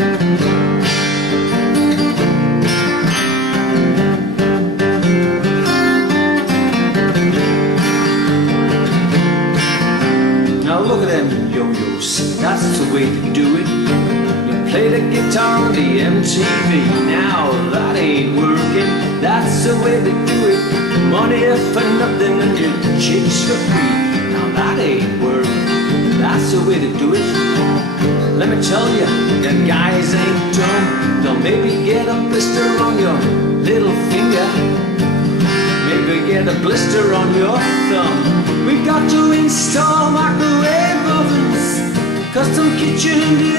Now look at them yo-yos, that's the way to do it. You play the guitar on the MTV, now that ain't working, that's the way to do it. Money for nothing and your chicks for free, now that ain't working, that's the way to do it. Let me tell you, the guys ain't dumb, they'll maybe get a blister on your little finger, maybe get a blister on your thumb. We got to install microwave ovens, custom kitchen delivery.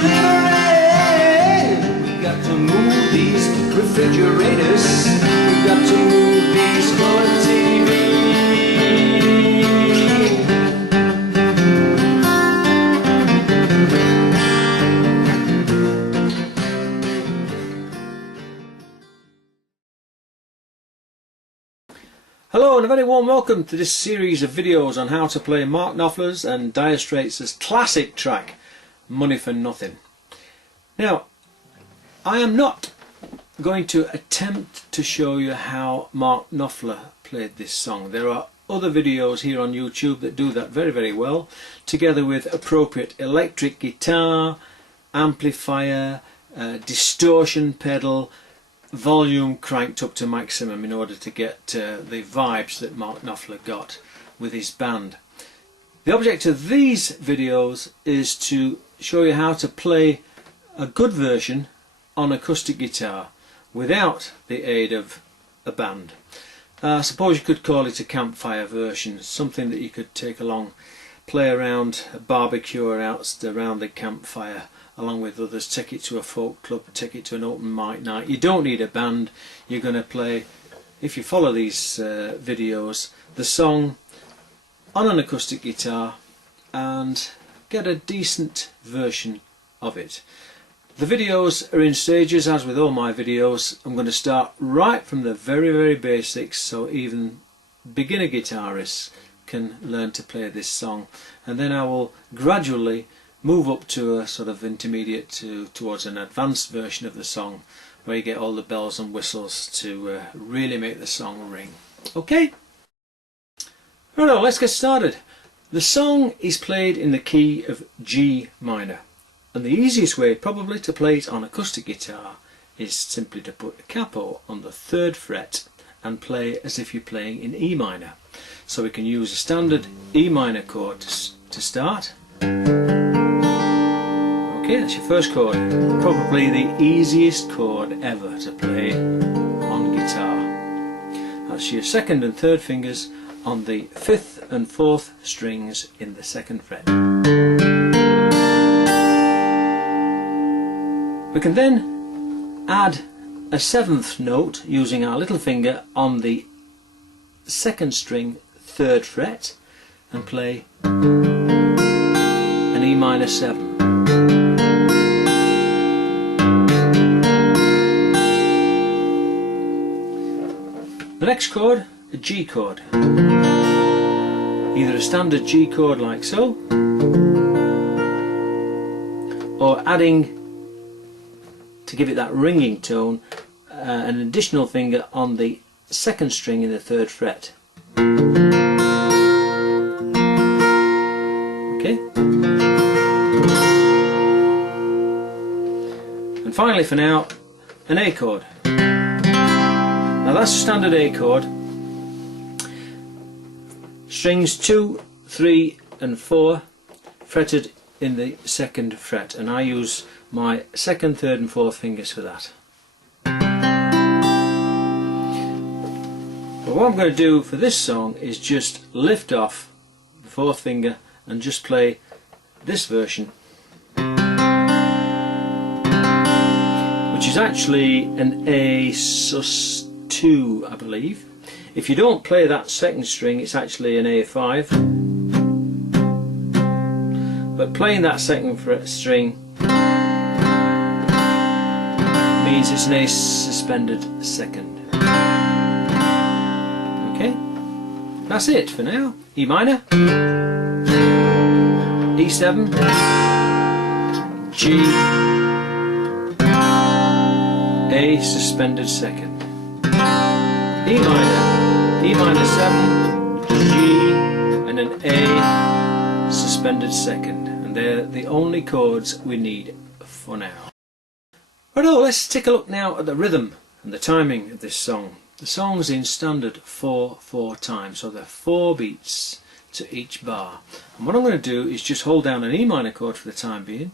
We got to move these refrigerators, we got to move these color TVs. Hello and a very warm welcome to this series of videos on how to play Mark Knopfler's and Dire Straits' classic track, Money for Nothing. Now, I am not going to attempt to show you how Mark Knopfler played this song. There are other videos here on YouTube that do that very, very well, together with appropriate electric guitar, amplifier, distortion pedal, volume cranked up to maximum in order to get the vibes that Mark Knopfler got with his band. The object of these videos is to show you how to play a good version on acoustic guitar without the aid of a band. I suppose you could call it a campfire version, something that you could take along, play around a barbecue or out around the campfire along with others, take it to a folk club, take it to an open mic night. You don't need a band, you're going to play, if you follow these videos, the song on an acoustic guitar and get a decent version of it. The videos are in stages, as with all my videos. I'm going to start right from the very, very basics so even beginner guitarists can learn to play this song, and then I will gradually move up to a sort of intermediate towards an advanced version of the song where you get all the bells and whistles to really make the song ring. Okay? Right, let's get started. The song is played in the key of G minor, and the easiest way probably to play it on acoustic guitar is simply to put a capo on the 3rd fret and play as if you're playing in E minor. So we can use a standard E minor chord to start. Okay, that's your first chord, probably the easiest chord ever to play on guitar. That's your 2nd and 3rd fingers on the 5th and 4th strings in the 2nd fret. We can then add a 7th note using our little finger on the 2nd string 3rd fret and play an E minor 7. The next chord, a G chord. Either a standard G chord like so, or adding, to give it that ringing tone, an additional finger on the 2nd string in the 3rd fret. Okay? And finally for now, an A chord. Now that's a standard A chord. Strings 2, 3 and 4 fretted in the 2nd fret, and I use my 2nd, 3rd and 4th fingers for that. But what I'm going to do for this song is just lift off the 4th finger and just play this version, which is actually an A sus 2, I believe. If you don't play that 2nd string, it's actually an A5, but playing that 2nd fret string means it's an A suspended 2nd. Okay, that's it for now. E minor, E7, G, A suspended second, E minor 7, G, and an A suspended second, and they're the only chords we need for now. Righto, let's take a look now at the rhythm and the timing of this song. The song's in standard 4/4 time, so there are 4 beats to each bar. And what I'm going to do is just hold down an E minor chord for the time being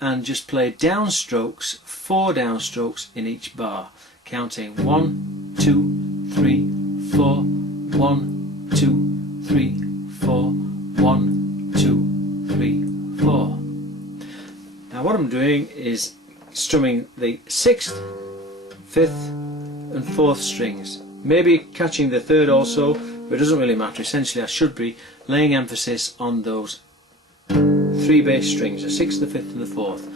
and just play downstrokes, 4 downstrokes in each bar, counting 1, 2, 3, 4, 1, 2, 3, 4, 1, 2, 3, 4. Now what I'm doing is strumming the 6th, 5th and 4th strings, maybe catching the 3rd also, but it doesn't really matter. Essentially I should be laying emphasis on those 3 bass strings, the 6th, the 5th and the 4th.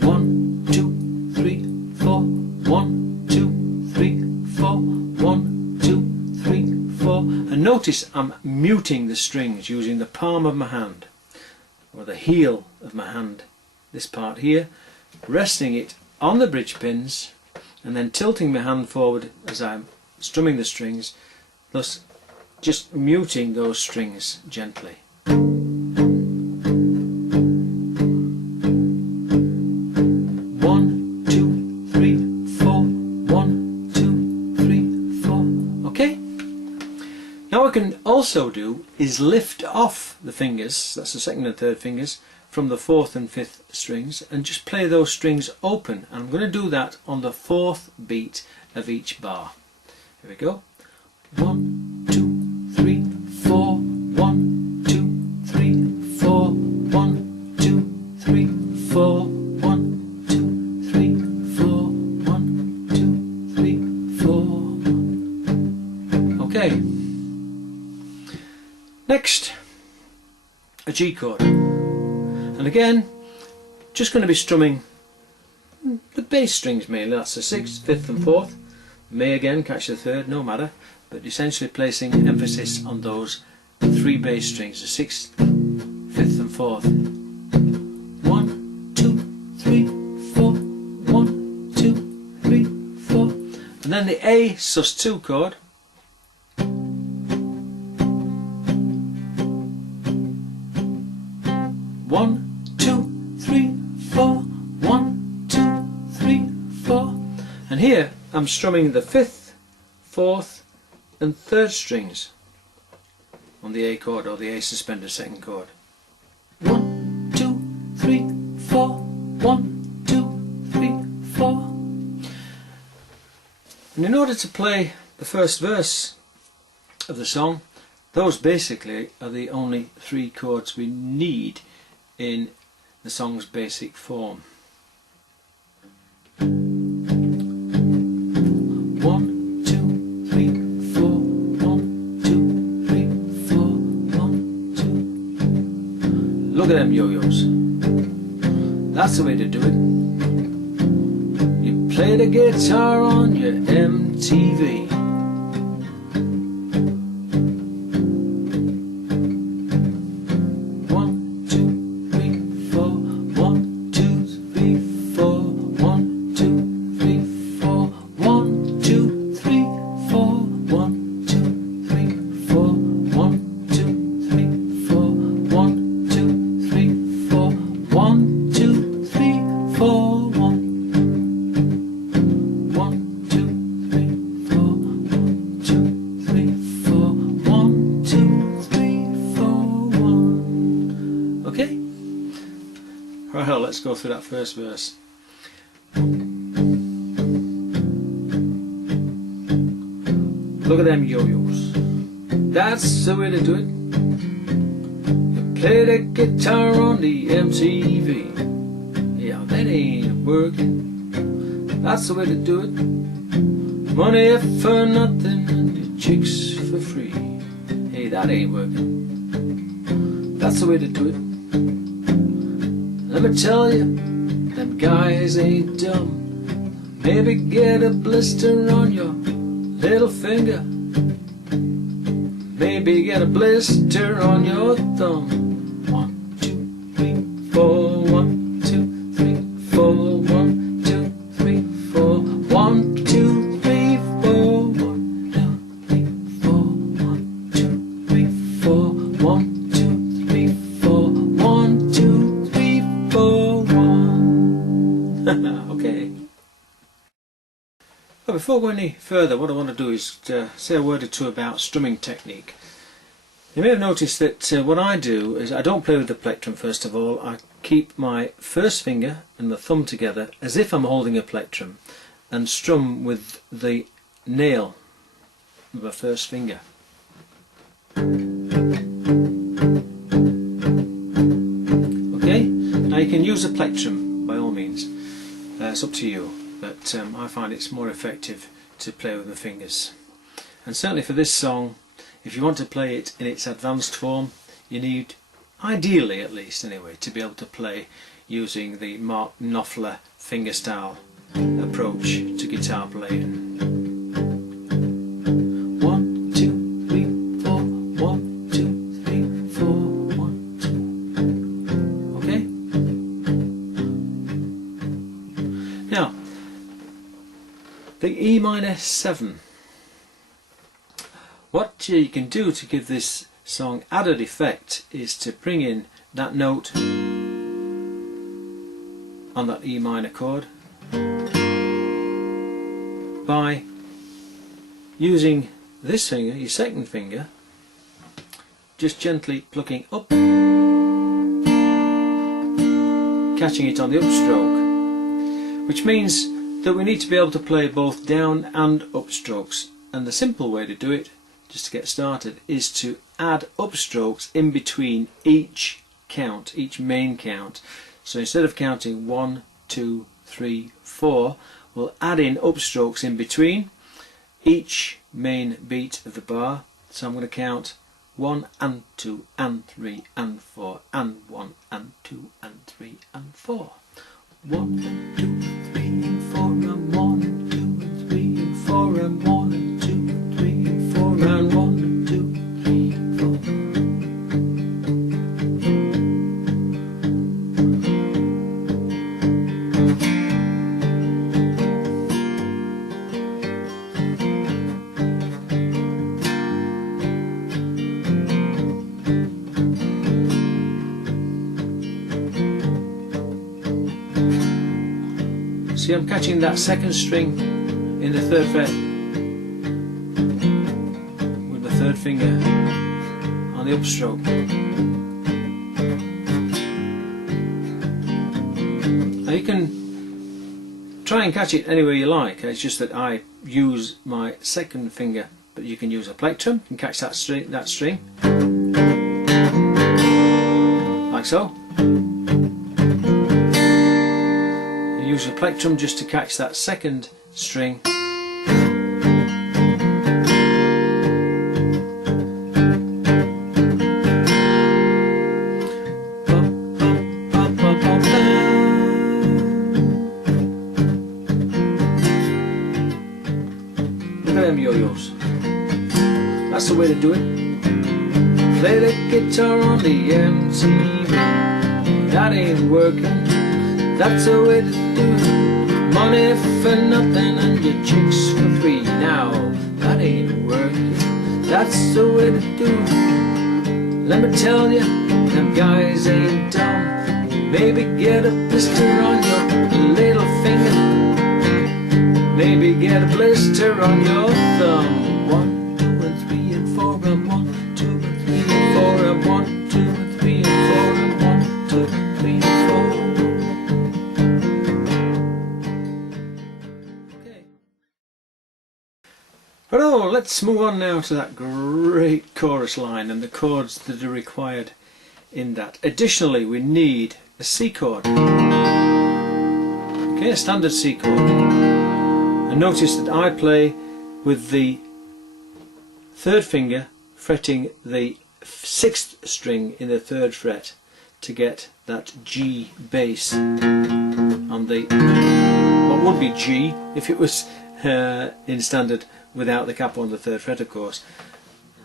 1, 2, 3, 4, 1, 2, 3, 4, 1, 2, 3, 4. And notice I'm muting the strings using the palm of my hand, or the heel of my hand, this part here, resting it on the bridge pins and then tilting my hand forward as I'm strumming the strings, thus just muting those strings gently. 1, 2, 3, 4, 1, 2, 3, 4. Okay? Now what we can also do is lift off the fingers, that's the 2nd and 3rd fingers, from the 4th and 5th strings, and just play those strings open. And I'm going to do that on the 4th beat of each bar. Here we go. 1, 2, 3, 4, 1, 2, 3, 4, 1, 2, 3, 4, 1, 2, 3, 4, 1, 2, 3, 4. Okay. Next, a G chord. And again, just going to be strumming the bass strings mainly. That's the 6th, 5th and 4th. May again catch the 3rd, no matter, but essentially placing emphasis on those 3 bass strings, the 6th, 5th and 4th. 1, 2, 3, 4, 1, 2, 3, 4. And then the A sus2 chord. 1, 2, 3, 4, 1, 2, 3, 4. And here I'm strumming the 5th, 4th and 3rd strings on the A chord, or the A suspended second chord. 1, 2, 3, 4, 1, 2, 3, 4. And in order to play the first verse of the song, those basically are the only 3 chords we need in the song's basic form. 1, 2, 3, 4, 1, 2, 3, 4, 1, 2. Look at them yo-yos. That's the way to do it. You play the guitar on your MTV. Well, let's go through that first verse. Look at them yo-yos. That's the way to do it. You play the guitar on the MTV. Yeah, that ain't working. That's the way to do it. Money for nothing and your chicks for free. Hey, that ain't working. That's the way to do it. Let me tell you, them guys ain't dumb. Maybe get a blister on your little finger. Maybe get a blister on your thumb. 1, 2, 3, 4. 1, 2, 3, 4. 1, 2, 3, 4. 1, before going any further, what I want to do is say a word or two about strumming technique. You may have noticed that what I do is I don't play with the plectrum first of all. I keep my first finger and the thumb together as if I'm holding a plectrum and strum with the nail of my first finger. Okay, now you can use a plectrum by all means, it's up to you, but I find it's more effective to play with the fingers. And certainly for this song, if you want to play it in its advanced form, you need, ideally at least anyway, to be able to play using the Mark Knopfler fingerstyle approach to guitar playing. 1, 2, 3, 4, 1, 2, 3, 4, 1, 2. Okay? Now, the E minor 7. What you can do to give this song added effect is to bring in that note on that E minor chord by using this finger, your second finger, just gently plucking up, catching it on the upstroke, which means that we need to be able to play both down and upstrokes, and the simple way to do it, just to get started, is to add upstrokes in between each count, each main count. So instead of counting 1, 2, 3, 4, we'll add in upstrokes in between each main beat of the bar. So I'm going to count 1 and 2 and 3 and 4 and 1 and 2 and 3 and 4. 1 and 2 and 3 and 4 and 1 and 2 and 3 and 4 and 1 and 2 and 3 and 4 and 1 and 2 and 3 and 4. See, I'm catching that second string in the 3rd fret with the 3rd finger on the upstroke. Now you can try and catch it anywhere you like, it's just that I use my second finger, but you can use a plectrum and catch that string like so. Use a plectrum just to catch that second string. Look at them yo-yos. That's the way to do it. Play the guitar on the MTV. That ain't working. That's the way to do it. Money for nothing and your chicks for free. Now, that ain't working. That's the way to do it. Let me tell you, them guys ain't dumb. Maybe get a blister on your little finger. Maybe get a blister on your thumb. 1, 2 and 3 and 4 and 1, 2 and 3 and 4 and 1, 2 and 3 and 4 and 1, 2 and 3 and 4. But oh, let's move on now to that great chorus line and the chords that are required in that. Additionally, we need a C chord. Okay, a standard C chord. And notice that I play with the 3rd finger fretting the 6th string in the 3rd fret to get that G bass on the, what would be G if it was in standard without the capo on the 3rd fret, of course,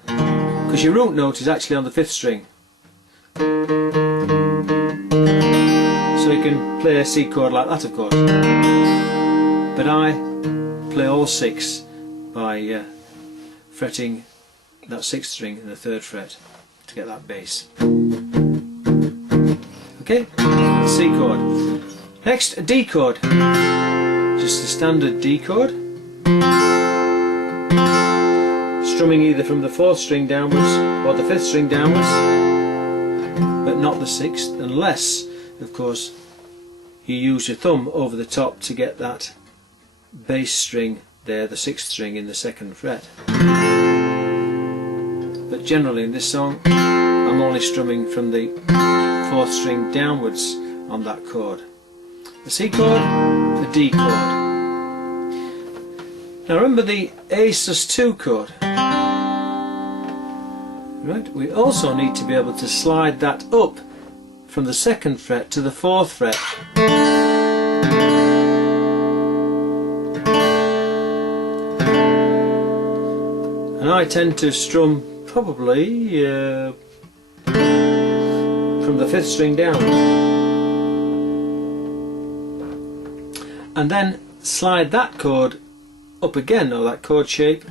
because your root note is actually on the 5th string, so you can play a C chord like that, of course, but I play all 6 by fretting that 6th string in the 3rd fret to get that bass. Okay, C chord. Next, a D chord, just a standard D chord. strumming either from the 4th string downwards or the 5th string downwards, but not the 6th, unless of course you use your thumb over the top to get that bass string there, the 6th string in the 2nd fret. But generally in this song I'm only strumming from the 4th string downwards on that chord. The C chord, the D chord. Now remember the A sus2 chord. Right, we also need to be able to slide that up from the 2nd fret to the 4th fret. And I tend to strum probably from the 5th string down, and then slide that chord up again, or that chord shape,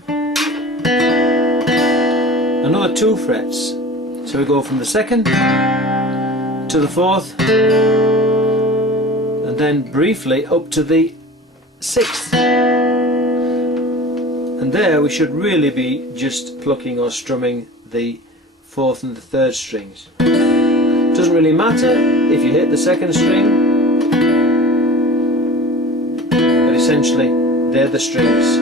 another 2 frets. So we go from the 2nd to the 4th, and then briefly up to the 6th. And there we should really be just plucking or strumming the 4th and the 3rd strings. Doesn't really matter if you hit the 2nd string, but essentially they're the strings,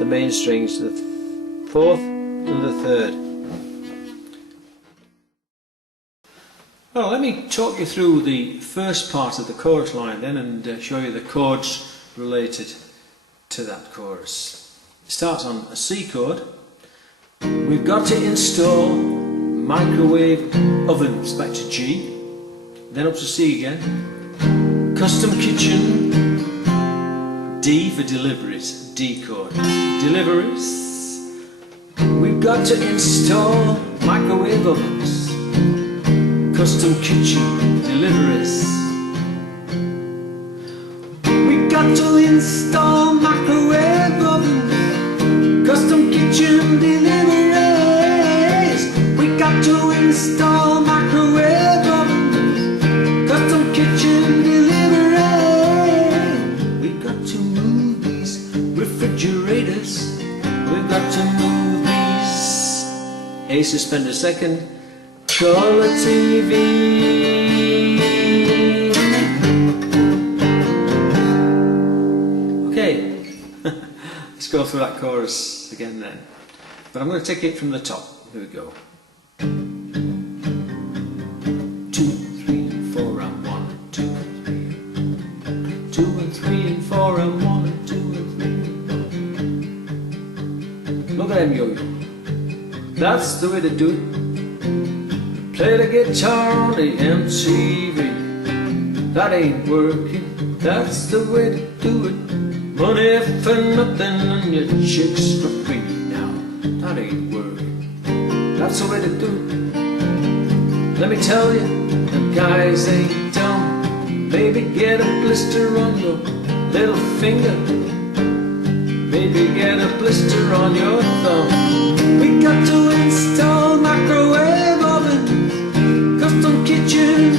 the main strings, the 4th and the 3rd. Well, let me talk you through the first part of the chorus line then, and show you the chords related to that chorus. It starts on a C chord. We've got to install microwave ovens, back to G, then up to C again. Custom kitchen, D for deliveries, D chord. Deliveries. We've got to install microwave ovens. Custom kitchen, deliveries. We've got to install microwave ovens. Custom kitchen, deliveries. We got to install microwave ovens. Custom kitchen, deliveries. We got to move these refrigerators. We've got to move these A suspended 2nd color TV. Okay. Let's go through that chorus again then. But I'm going to take it from the top. Here we go. 2, 3 and 4 and 1 and 2 and 3. 2 and 3 and 4 and 1 and 2 and 3. Look at them yo-yo. That's the way to do it. Play the guitar on the MTV. That ain't working. That's the way to do it. Money for nothing and your chicks for free. Now, that ain't working. That's the way to do it. Let me tell you, the guys ain't dumb. Maybe get a blister on your little finger. Maybe get a blister on your thumb. We got to install microwave ovens. Custom kitchen